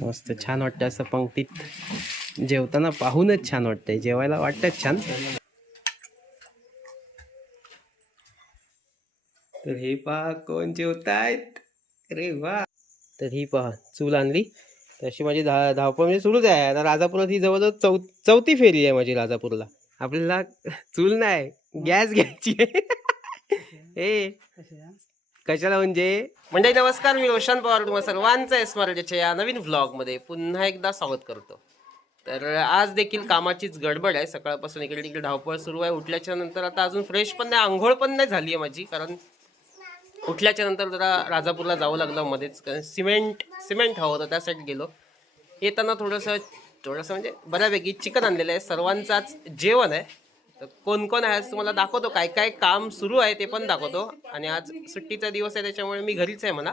मस्त छान वाटतं असं पंक्तीत जेवताना पाहूनच छान वाटतंय. जेवायला वाटतंच छान. तर हे पहा कोण जेवतायत. अरे वा. तर ही पहा चूल आणली. तशी माझी धा धावपळ म्हणजे सुरूच आहे. आता राजापुरात ही जवळजवळ चौ चौथी फेरी आहे माझी राजापूरला. आपल्याला चूल नाही गॅस घ्यायची आहे. ए कशाला म्हणजे? म्हणजे नमस्कार. मी रोशन पवार तुम्हाला सर्वांचं एस मराठीच्या या नवीन व्लॉगमध्ये पुन्हा एकदा स्वागत करतो. तर आज देखील कामाचीच गडबड आहे. सकाळपासून इकडे तिकडे धावपळ सुरू आहे. उठल्याच्या नंतर आता अजून फ्रेश पण नाही आंघोळ पण नाही झाली आहे माझी कारण उठल्याच्या नंतर जरा राजापूरला जावं लागलं मध्येच कारण सिमेंट सिमेंट हवं होतं त्यासाठी गेलो. येताना थोडंसं थोडंसं म्हणजे बऱ्यापैकी चिकन आणलेलं आहे. सर्वांचाच जेवण आहे. तर कोण कोण आहे आज तुम्हाला दाखवतो काय काय काम सुरू आहे ते पण दाखवतो. आणि आज सुट्टीचा दिवस आहे त्याच्यामुळे मी घरीच आहे म्हणा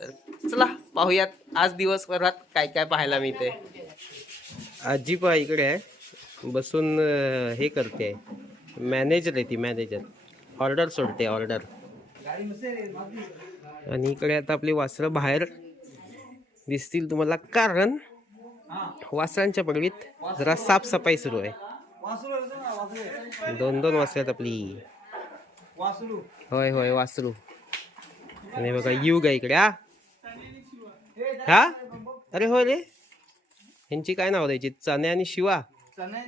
तर चला पाहूयात आज दिवसभरात काय काय पाहायला मिळते आजी पहा इकडे आहे. बसून हे करते. मॅनेजर आहे ती मॅनेजर. ऑर्डर सोडते ऑर्डर. आणि इकडे आता आपली वासरं बाहेर दिसतील तुम्हाला कारण वासरांच्या पडवीत जरा साफसफाई सुरू आहे. दोन दोन वासरं आहेत आपली होय होय वासरू. आणि बघा युग आहे इकडे हा. हा? अरे होय रे. ह्यांची काय नाव द्यायची? चणे आणि शिवा.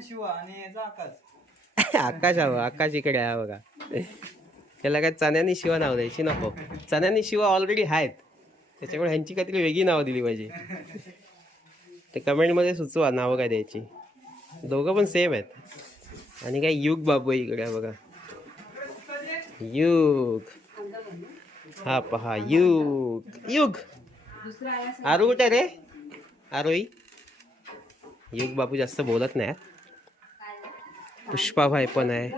शिवा आणि याचा आकाश. आकाश हवं आकाश इकडे आहे बघा. त्याला काय चण्यानी शिवा नाव द्यायची नको. चण्यानी शिवा ऑलरेडी आहेत. त्याच्यामुळे ह्यांची काहीतरी वेगळी नावं दिली पाहिजे. ते कमेंटमध्ये सुचवा नावं काय द्यायची. दोघं पण सेम आहेत. आणि काय युग बाबू आहे इकडे बघा. युग. हा पहा युग. युग. आरू कुठे रे? आरोई युग बाबू जास्त बोलत नाही पुष्पाभाई पण आहे.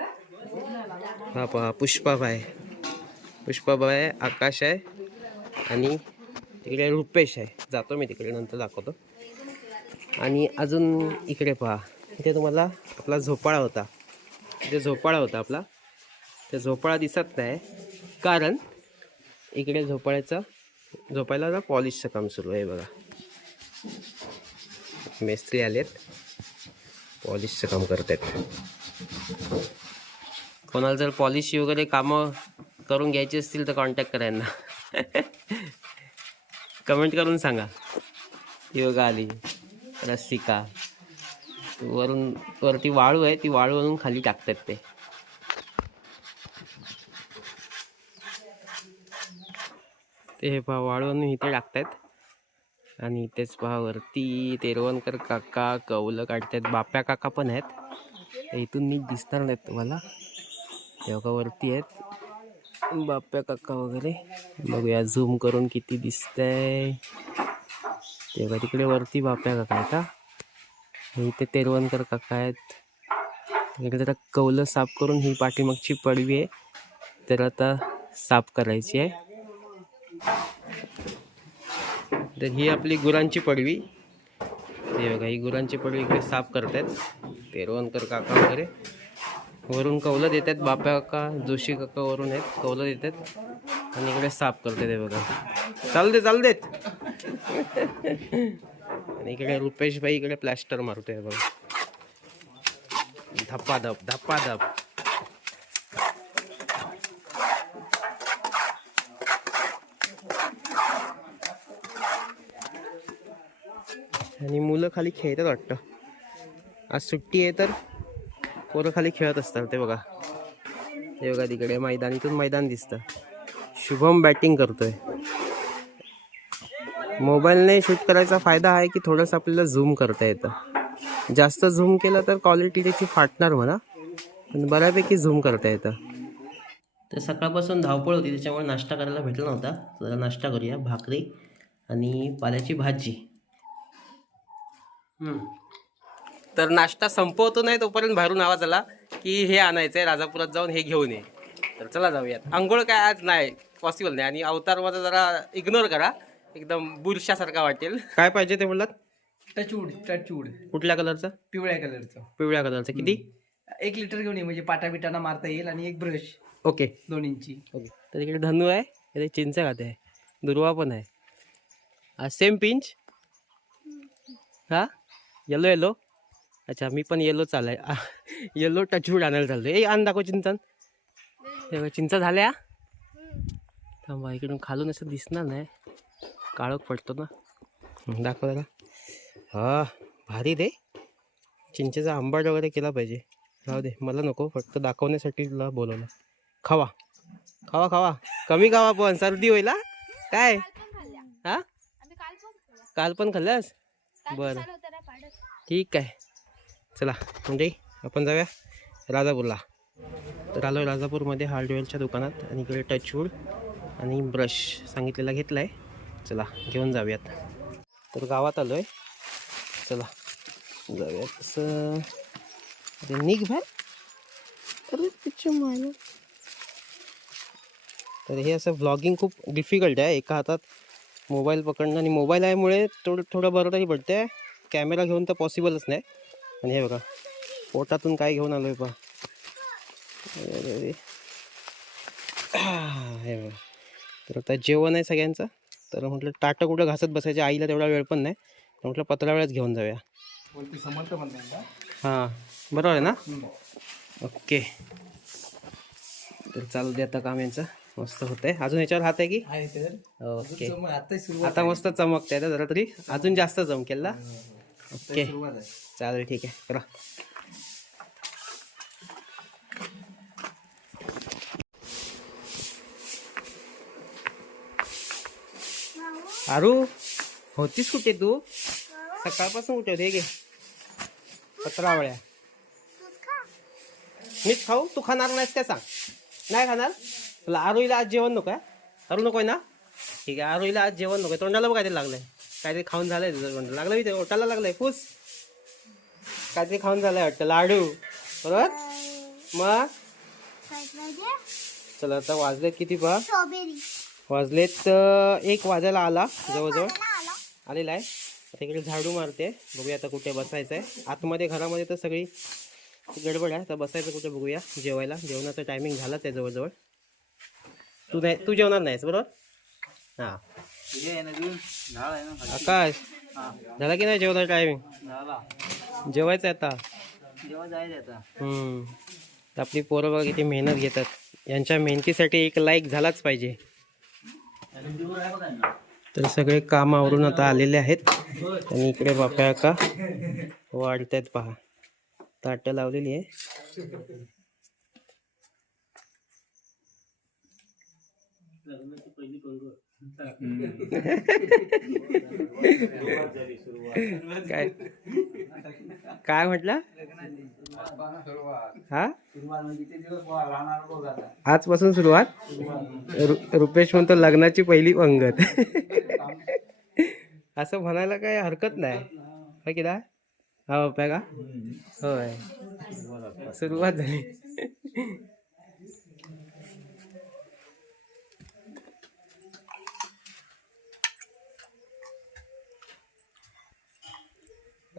हा पहा पुष्पाभाई पुष्पाभाई आकाश आहे. आणि तिकडे रुपेश आहे. जातो मी तिकडे नंतर दाखवतो. आणि अजून इकडे पहा. इथे तुम्हाला आपला झोपाळा होता. इथे झोपाळा होता आपला. ते झोपाळा दिसत नाही. कारण इकडे झोपाळ्याचं झोपायला ना पॉलिशचं काम सुरू आहे बघा. मेस्त्री आलेत. पॉलिशचं काम करत आहेत कोणाला जर पॉलिश वगैरे कामं करून घ्यायची असतील तर कॉन्टॅक्ट करा यांना. कमेंट करून सांगा. योगा आली. रसिका. वरून वरती वाळू आहे ती वाळूवरून खाली टाकतात ते. ते हे पहा वाळवून इथे टाकतायत आणि इथेच पहा वरती तेरवणकर काका कौलं काढतायत बाप्या काका पण आहेत. इथून नीट दिसणार नाहीत तुम्हाला. तेव्हा वरती आहेत. बाप्या काका वगैरे. बघूया झूम करून किती दिसतंय. तेव्हा तिकडे वरती बाप्या काका आहे का हे इथे तेरवणकर काका आहेत. इकडे जरा कौलं साफ करून ही पाठीमागची पडवी आहे. तर आता साफ करायची आहे. तर ही आपली गुरांची पडवी. ते बघा ही गुरांची पडवी इकडे साफ करतायत. तेरवणकर काका वगैरे. वरून कौलं देत आहेत बाप्या काका जोशी काका वरून आहेत. कौलं देत आहेत आणि इकडे साफ करतात हे बघा. चालते चालतेत आणि इकडे रुपेश भाई इकडे प्लॅस्टर मारतोय बघा. धप्पाधप धप्पाधप आणि मुलं खाली खेळतात वाटतं. आज सुट्टी आहे तर पोरं खाली खेळत असतात ते बघा. ते बघा तिकडे मैदानीतून मैदान दिसतं. शुभम बॅटिंग करतोय. मोबाईलने शूट करायचा फायदा आहे की थोडंसं आपल्याला झूम करता येतं. जास्त झूम केलं तर क्वालिटी त्याची फाटणार म्हणा. पण बऱ्यापैकी झूम करता येतं. तर सकाळपासून धावपळ होती त्याच्यामुळे नाश्ता करायला भेटला नव्हता. जरा नाश्ता करूया भाकरी आणि पाल्याची भाजी. तर नाश्ता संपवतो नाही तोपर्यंत बाहेरून आवाज आला की हे आणायचं आहे राजापुरात जाऊन हे घेऊन ये. तर चला जाऊयात. आंघोळ काय आज नाही पॉसिबल नाही. आणि अवतार माझा जरा इग्नोर करा. एकदम बुरशासारखा वाटेल. काय पाहिजे ते बोललात टचवूड टचवूड कुठल्या कलरचा? पिवळ्या कलरचं. पिवळ्या कलरचा. किती? एक लिटर घेऊन ये म्हणजे पाटा बिटाना मारता येईल आणि एक ब्रश. ओके. दोन इंची ओके. तर इकडे धनु आहे इथे चिंच खाते. आहे दुर्वा पण आहे. सेम पिंच हा? येलो येलो अच्छा मी पण येलो चालय येलो टचवूड आणायला चाललो ए आण दाखव चिंचन हे चिंचा झाल्या? थांबा इकडून खालून असं दिसणार नाही. काळोख पडतो ना. दाखव जरा. हा भारी दे. चिंचेचा आंबाट वगैरे केला पाहिजे. राहू दे मला नको फक्त दाखवण्यासाठी तुला बोलवलं. खावा. खावा खावा. कमी खावा पण सर्दी होईल काय? हा? काल पण खाल्लास? बरं. ठीक आहे. चला म्हणजे आपण जाऊया राजापूरला. तर आलो राजापूरमध्ये हार्डवेअरच्या दुकानात आणि इकडे टचवूड आणि ब्रश सांगितलेला घेतला आहे चला घेऊन जाऊयात. तर गावात आलो आहे चला जाऊया तसं अरे निघ बाहेर अरे तिच्या तर हे असं व्लॉगिंग खूप डिफिकल्ट आहे. एका हातात मोबाईल पकडणं आणि मोबाईल आहेमुळे थोडं थोडं बरं तरी पडते आहे कॅमेरा घेऊन तर पॉसिबलच नाही. आणि हे बघा पोटातून काय घेऊन आलो आहे पहा हे बघा. तर आता जेवण आहे सगळ्यांचं. तर म्हटलं टाटं कुठं घासत बसायचे? आईला तेवढा वेळ पण नाही. तर म्हटलं पतळा वेळच घेऊन जाऊया. हां बरोबर आहे ना? ओके. तर चालू दे आता काम यांचं. मस्त होतंय. अजून याच्यावर हात आहे की? आहे तर ओके. आता मस्त चमकते आता जरा तरी. अजून जास्त चमकेल ना? ओके. सुरुवात आहे. चालेल ठीक आहे. करा. आरू? होतीस कुठे तू? सकाळपासून कुठे होते घे पत्रावळ्या मीच खाऊ? तू खाणार नाहीस काय सांग? नाही खाणार? तुला आरोईला आज जेवण नको आहे आरू नको आहे ना? ठीक आहे आरोईला आज जेवण नको आहे. तोंडाला बघ काहीतरी लागलंय. काहीतरी खाऊन झालंय तुझं तोंडाला लागलं ते ओटाला लागलंय. फूस. काहीतरी खाऊन झालंय वाटतं. लाडू. बरोबर? मग? चला आता वाजलेत किती स्ट्रॉबेरी. वाजलेत एक वाजायला आला जवळजवळ. आलेला आहे. आता इकडे झाडू मारते. बघूया आता कुठे बसायचं आहे आतमध्ये घरामध्ये तर सगळी गडबड आहे. आता बसायचं कुठे बघूया. जेवायला. जेवणाचं टायमिंग झालाच आहे जवळजवळ. तू नाही तू जेवणार नाहीस बरोबर? हां. आकाश झाला की नाही जेवणाचा टायमिंग जेवायचं आहे आता. जेव्हा जायचं आता. हम्म. तर आपली पोरं बघा किती मेहनत घेतात. यांच्या मेहनतीसाठी एक लाईक झालाच पाहिजे. तर सगळे काम आवरून आता आलेले आहेत. आणि इकडे बाप्या का वाढत आहेत पहा. ताट लावलेली आहे. काय? काय म्हटलं? हा? आजपासून सुरुवात? रु- रुपेश म्हणतो लग्नाची पहिली अंगत असं म्हणायला काय हरकत नाही. होय की ना हा का? होय. सुरुवात झाली.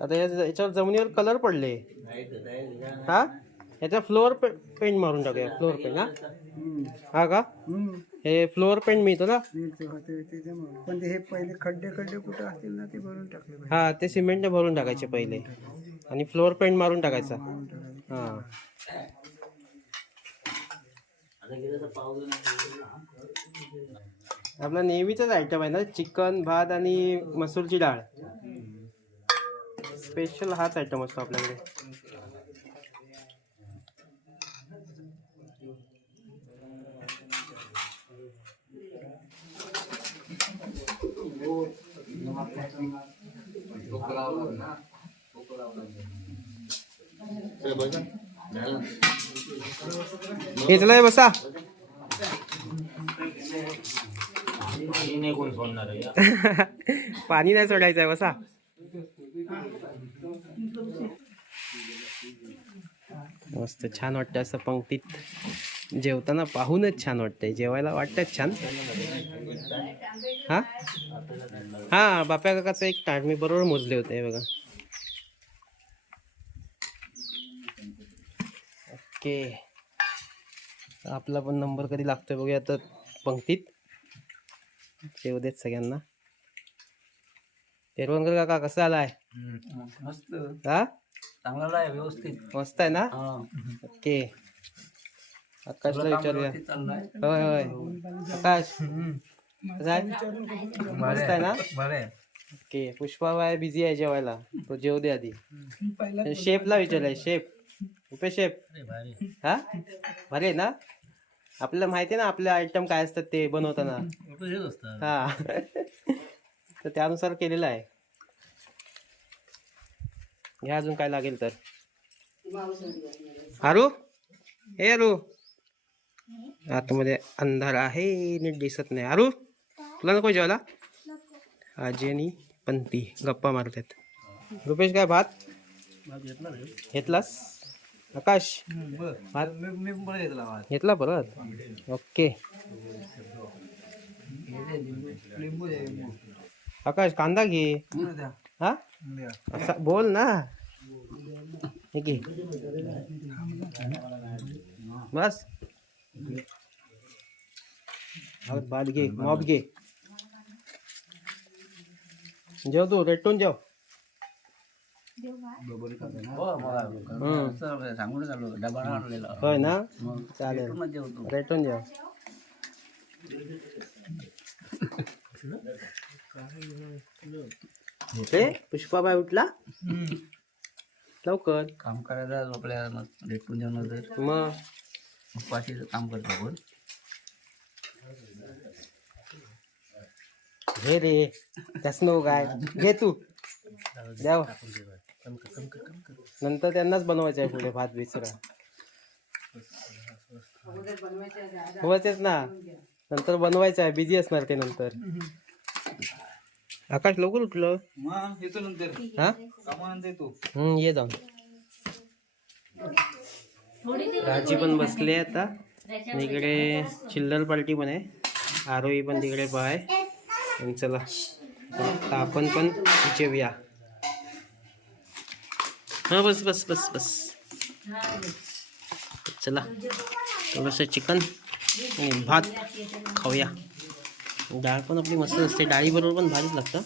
आता या- याच्यावर जमिनीवर कलर पडले. हा? याचा फ्लोअर पेंट मारून टाकूया फ्लोअर पेंट हा? हा का? हे फ्लोअर पेंट मिळतो ना? पण ते हे पहिले खड्डे खड्डे कुठे असतील ना ते भरून टाकले हा ते सिमेंटने भरून टाकायचे पहिले. आणि फ्लोअर पेंट मारून टाकायचा. हा. आपला नेहमीचाच आयटम आहे ना चिकन भात आणि मसूरची डाळ. स्पेशल हाच आयटम असतो आपल्याकडे. हे बसा. पाणी नाही सोडायचं आहे बसा. मस्त छान वाटतं असं पंक्तीत जेवताना पाहूनच छान वाटतंय. जेवायला वाटतंच छान. हा? हा बाप्या काकाचं एक ताट. मी बरोबर मोजले होते बघा. ओके. आपला पण नंबर कधी लागतोय बघूया तर पंक्तीत. जेव देत सगळ्यांना. पेरवणकर काका कसा आलाय? मस्त. हा? चांगला आहे व्यवस्थित. मस्त आहे ना? ओके. आकाशला विचारूया. होय होय. आकाश कसं आहे? मस्त आहे ना? बरे ओके पुष्पाबाई बिझी आहे जेवायला. तो जेव दे आधी. शेफला विचारलाय शेफ. रुपे शेफ. हा? भारी आहे ना? आपल्याला माहिती आहे ना आपले आयटम काय असतात ते बनवताना? हा. तर त्यानुसार केलेलं आहे. घ्या अजून काय लागेल तर? हारू? हे हारू. आतमध्ये अंधार आहे नीट दिसत नाही. हारू तुला नको जेवायला. आजी आणि पंती गप्पा मारतात. रुपेश काय भात? घेतलास? आकाश भात? घेतला परत? ओके. आकाश कांदा घे. हा? असा बोल ना घे बस भात घे मॉप घे जेव तू रेटून जेव होय ना चालेल रेटून जेव ते पुष्पाबाई उठला. लवकर. काम करायला आपल्याला भेटून जेवण तर. मग. उपाशीचं काम करतो आपण. घे रे. त्याच नको काय. घे तू. द्याव नंतर त्यांनाच बनवायचं आहे पुढे भात बिसरा हो तेच ना. नंतर बनवायचं आहे. बिझी असणार ते नंतर. आकाश लवकर उठलं. मग येतो नंतर. हा? कामानंतर येतो हम्म ये जाऊन. राजी पण बसली आता. इकडे चिल्लर पार्टी पण आहे. आरोही पण तिकडे पाय आणि चला आपण पण जेवूया हा बस बस बस बस. चला थोडंसं चिकन भात खाऊया. डाळ पण आपली मस्त असते. डाळीबरोबर पण भारीच लागतं.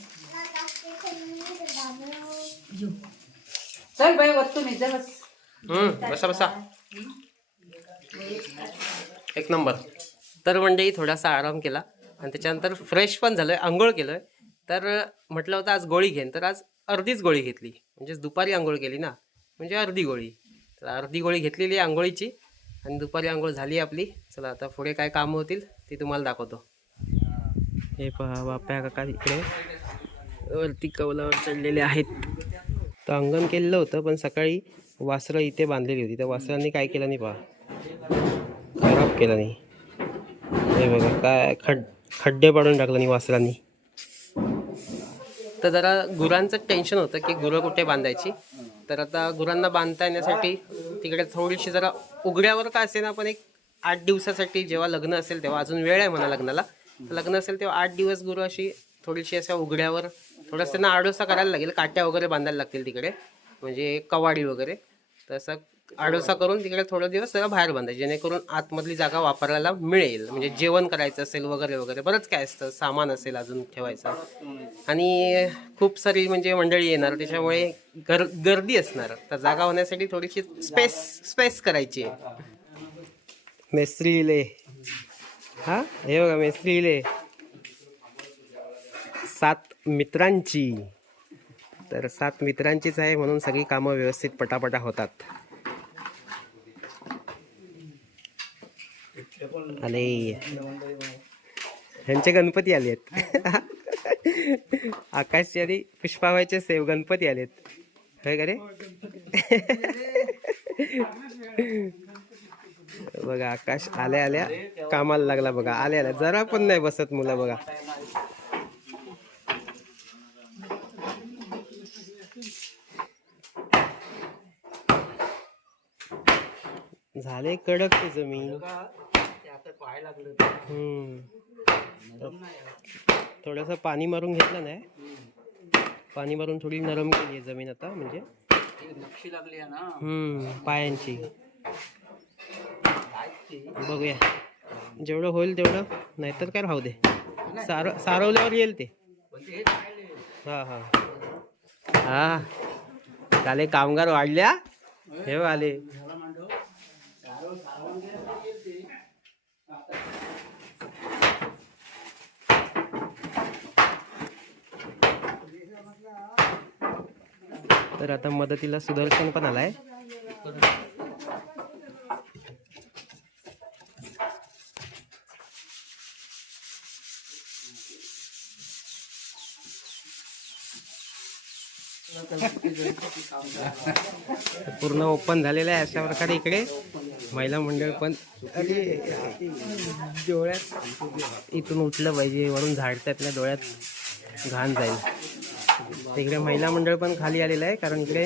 चल बाई वस्तू मी चल बस. हम्म, बसा बसा. एक नंबर. तर मंडळी थोडासा आराम केला. आणि त्याच्यानंतर फ्रेश पण झालोय आंघोळ केलोय. तर म्हटलं होतं आज गोळी घेईन. तर आज अर्धीच गोळी घेतली. म्हणजेच दुपारी आंघोळ केली ना. म्हणजे अर्धी गोळी. तर अर्धी गोळी घेतलेली आहे आंघोळीची. आणि दुपारी आंघोळ झाली आपली. चला आता पुढे काय कामं होतील ते तुम्हाला दाखवतो. हे पहा बाप्या काका इकडे वरती कौलावर चढलेले आहेत. तर अंगण केलेलं होतं पण सकाळी वासरं इथे बांधलेली होती. तर वासरांनी काय केलं नाही पहा. खराब केलं नाही. हे बघा काय खड खड्डे पाडून टाकलं नाही वासरांनी. तर जरा गुरांचं टेन्शन होतं की गुरं कुठे बांधायची. तर आता गुरांना बांधता येण्यासाठी तिकडे थोडीशी जरा उघड्यावर का असे ना पण एक आठ दिवसासाठी जेव्हा लग्न असेल तेव्हा अजून वेळ आहे म्हणा लग्नाला. लग्न असेल तेव्हा आठ दिवस गुरु अशी थोडीशी अशा उघड्यावर थोडंसं त्यांना आडोसा करायला लागेल काट्या वगैरे बांधायला लागतील तिकडे म्हणजे कवाडी वगैरे. तसं आडोसा करून तिकडे थोडे दिवस त्याला बाहेर बांधायचे जेणेकरून आतमधली जागा वापरायला मिळेल. म्हणजे जेवण करायचं असेल वगैरे वगैरे बरंच काय असतं सामान असेल अजून ठेवायचं. आणि खूप सारी म्हणजे मंडळी येणार त्याच्यामुळे गर गर्दी असणार. तर जागा होण्यासाठी थोडीशी स्पेस स्पेस करायची आहे. मेस्त्री लिहिले हा? हे बघा मी लिहिले. सात मित्रांची. तर सात मित्रांचीच आहे म्हणून सगळी कामं व्यवस्थित पटापटा होतात. आणि ह्यांचे गणपती आले आहेत. आकाशचे आणि पुष्पाबाईचे सेव गणपती आलेत. होय का रे? हो, बघा आकाश आल्या आल्या कामाला लागला बघा. आल्या आल्या. जरा पण नाही बसत मुलं बघा. झाले कडक ते जमीन. हम्म. थोडंसं पाणी मारून घेतलं नाही. पाणी मारून थोडी नरम केली जमीन आता म्हणजे. नक्षी लागली ना. हम्म पायांची. बघूया. जेवढं होईल तेवढं नाहीतर काय राहू दे. सार सारवल्यावर येईल ते. हा हा. हा. काले कामगार वाढल्या हे. आले तर आता मदतीला सुदर्शन पण आलाय. पूर्ण ओपन झालेलं आहे अशा प्रकारे इकडे. महिला मंडळ पण अरे डोळ्यात इथून उठलं पाहिजे वरून झाडतात ना डोळ्यात घाण जाईल. तिकडे महिला मंडळ पण खाली आलेलं आहे कारण इकडे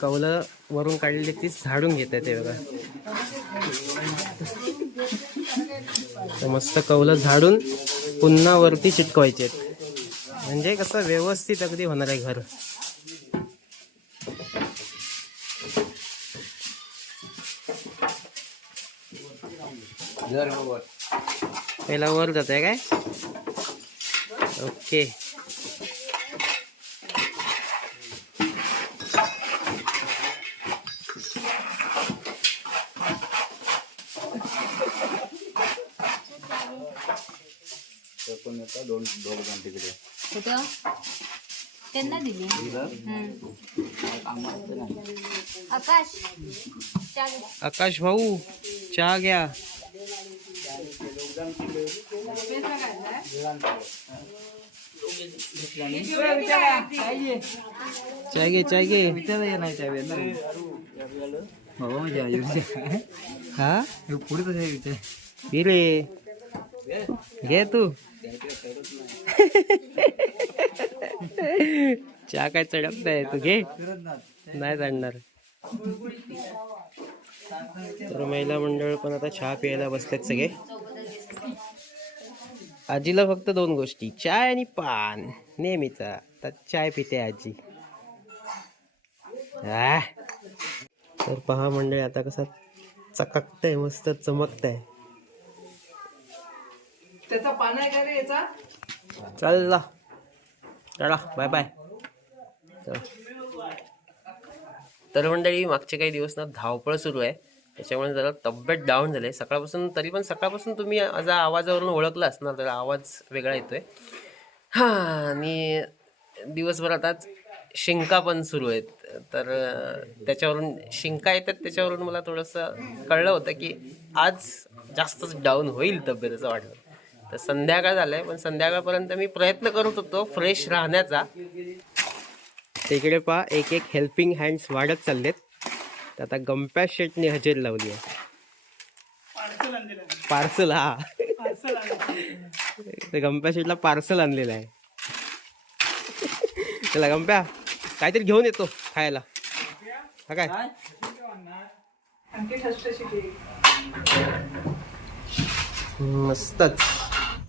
कौलं वरून काढलेली ती झाडून घेत आहे ते बघा. तर मस्त कौलं झाडून पुन्हा वरती चिटकवायचे आहेत. म्हणजे कसं व्यवस्थित अगदी होणार आहे घर. पहिला वर जात आहे काय? ओके. कुठं? त्यांना दिली. हम्म. आकाश. आकाश भाऊ. चहा घ्या. चाय घे चाय घे. हो, हा पी रे घे तू. चहा काय चढत नाही तू घे. नाही चढणार तर महिला मंडळ पण आता चहा प्यायला बसलेत सगळे. आजीला फक्त दोन गोष्टी चाय आणि पान नेहमीचा. तर चाय पिते आजी. तर पहा मंडळी आता कसा चककतय मस्त चमकतय. त्याचा पान आहे का रे याचा? चला बाय बाय चला. तर मंडळी मागचे काही दिवस ना धावपळ सुरू आहे. त्याच्यामुळे जरा तब्येत डाऊन झाली आहे. सकाळपासून तरी पण सकाळपासून तुम्ही माझा आवाजावरून ओळखला असणार तर आवाज वेगळा येतोय. हां आणि दिवसभरात आज शिंका पण सुरू आहेत. तर त्याच्यावरून शिंका येतात त्याच्यावरून मला थोडंसं कळलं होतं की आज जास्तच डाऊन होईल तब्येत असं वाटलं. तर संध्याकाळ झालं आहे पण संध्याकाळपर्यंत मी प्रयत्न करत होतो फ्रेश राहण्याचा. तिकडे पहा एक एक हेल्पिंग हँड्स वाढत चाललेत. तर आता गंप्या शेटने हजेरी लावली आहे. पार्सल हा. ते गंप्या शेटला पार्सल आणलेलं आहे. त्याला गंप्या काहीतरी घेऊन येतो खायला. हा काय? मस्तच.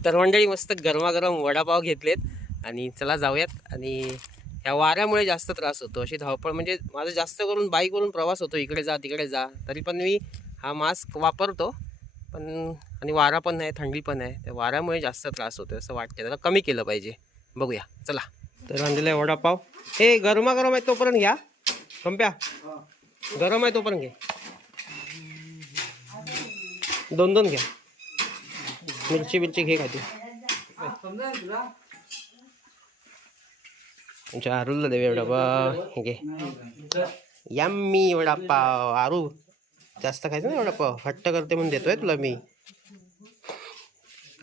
तर मंडळी मस्त गरमागरम वडापाव घेतलेत. आणि चला जाऊयात. आणि ह्या वाऱ्यामुळे जास्त त्रास होतो. अशी धावपळ म्हणजे माझं जास्त करून बाईकवरून प्रवास होतो. इकडे जा तिकडे जा. तरी पण मी हा मास्क वापरतो. पण आणि वारा पण आहे थंडी पण आहे. त्या वाऱ्यामुळे जास्त त्रास होतो असं वाटतं त्याला कमी केलं पाहिजे. बघूया. चला. तर आणलेला आहे वडापाव. हे गरमागरम आहे तोपर्यंत घ्या. कंप्या गरम आहे तोपर्यंत घे. दोन दोन घ्या. मिरची बिरची घे खाते. आरूला देवे वडापाव हे घे यम्मी वडापाव आरू जास्त खायचं ना वडापाव हट्ट करते म्हणून देतोय तुला मी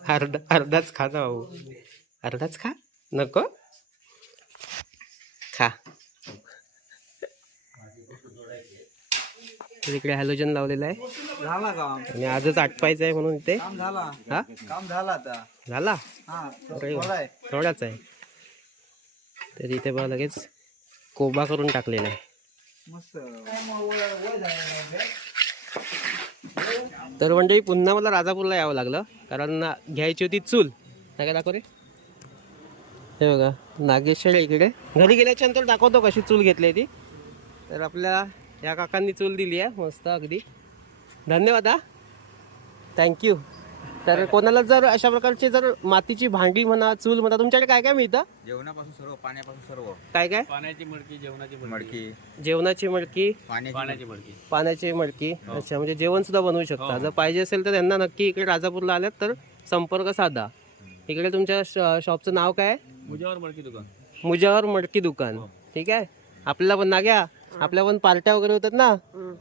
अर्धा अर्धाच खा ना भाऊ अर्धाच खा नको खा इकडे हॅलोजन लावलेलं आहे झाला काम आणि आजच आटपायचं आहे म्हणून इथे काम झाला हा काम झाला आता झाला हा अरे थोडाच आहे तर इथे बघा लगेच कोबा करून टाकलेला आहे. मस्त. तर मंडळी पुन्हा मला राजापूरला यावं लागलं कारण घ्यायची होती चूल. नाही काय दाखव रे. हे बघा नागेश्वर इकडे. घरी गेल्याच्यानंतर दाखवतो कशी चूल घेतली ती. तर आपल्या या काकांनी चूल दिली आहे मस्त अगदी. धन्यवाद हा. थँक्यू तर कोणाला जर अशा प्रकारचे जर मातीची भांडी म्हणा चूल म्हणा तुमच्याकडे काय काय मिळतं? जेवणापासून सर्व पाण्यापासून सर्व. काय काय? पाण्याची मडकी जेवणाची मडकी. जेवणाची मडकी? पाण्याची पाण्याची मडकी. पाण्याची मडकी. अच्छा म्हणजे जेवण सुद्धा बनवू शकता. जर पाहिजे असेल तर त्यांना नक्की इकडे राजापूरला आल्यात तर संपर्क साधा. इकडे तुमच्या श- शॉपचं नाव काय? आहे? मुजावर मडकी दुकान. मुजावर मडकी दुकान. ठीक आहे? आपल्याला पण ना घ्या आपल्या पण पार्ट्या वगैरे होतात ना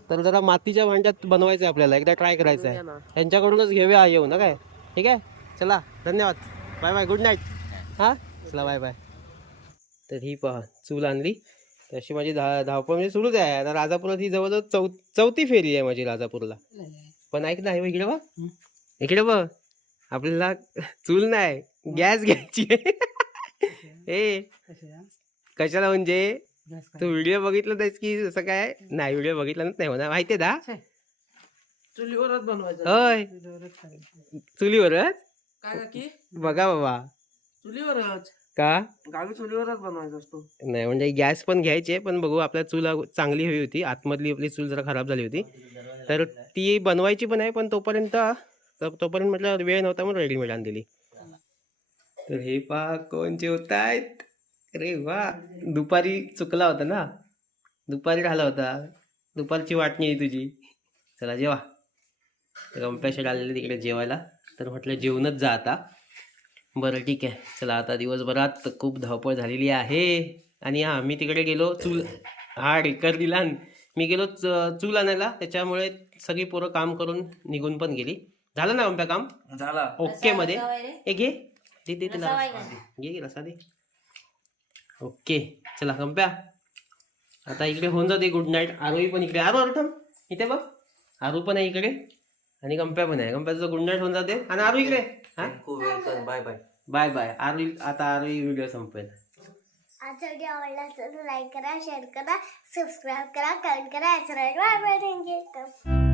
तर जरा मातीच्या भांड्यात बनवायचं आपल्याला एकदा ट्राय करायचं आहे त्यांच्याकडूनच घेऊया येऊ ना काय? ठीक आहे? चला धन्यवाद. बाय बाय गुड नाईट हां? चला बाय बाय तर ही पहा चूल आणली. तशी माझी धा धावपळ म्हणजे सुरूच आहे. आता राजापुरात ही जवळजवळ चौ चौथी फेरी आहे माझी राजापूरला. पण ऐक ना हे इकडे बघ. इकडे बघ. आपल्याला चूल नाही गॅस घ्यायची आहे. ए कशाला म्हणजे? तू व्हिडिओ बघितला नाहीस की जसं काय? नाही व्हिडिओ बघितला नाही म्हणा माहितीये दा? चुलीवरच बनवायचं. होय. चुलीवरच काय की? बघा बाबा. चुलीवरच. का? गावी चुलीवरच बनवायचा असतो. नाही म्हणजे गॅस पण घ्यायचे पण बघू आपल्या चूल चांगली हवी होती. आतमधली आपली चूल जरा खराब झाली होती. तर ती बनवायची पण आहे पण तोपर्यंत तो- तोपर्यंत म्हटलं वेळ नव्हता म्हणून रेडीमेड आणलेली. तर हे पहा कोण जेवतायत अरे वा. दुपारी चुकला होता ना? दुपारी राहिला होता. दुपारची वाटणी आहे तुझी. चला जेवा. गंप्याशेड आलेले तिकडे जेवायला. तर म्हटलं जेवणच जा आता. बरं ठीक आहे. चला आता दिवसभरात खूप धावपळ झालेली आहे. आणि हा मी तिकडे गेलो चूल हा डेकर दिला मी गेलो च- चूल आणायला. त्याच्यामुळे सगळी पोरं काम करून निघून पण गेली. झालं ना गंप्या काम? झाला. ओके मध्ये? ए घे दे दे तिला घे रसा दे. ओके चला गंप्या. आता इकडे होऊन जाते गुड नाईट आरोही पण इकडे. आरो आरो थांब. इथे बघ. आरू पण आहे इकडे. आणि गंप्या पण आहे. गंप्याचं गुड नाईट होऊन जाते आणि आरू इकडे. हा? Bye bye bye bye Aru आता आरू व्हिडिओ संपेल. आजचा व्हिडिओ आवडला असेल तर लाईक करा शेअर करा सबस्क्राईब करा कमेंट करा. Bye bye thank you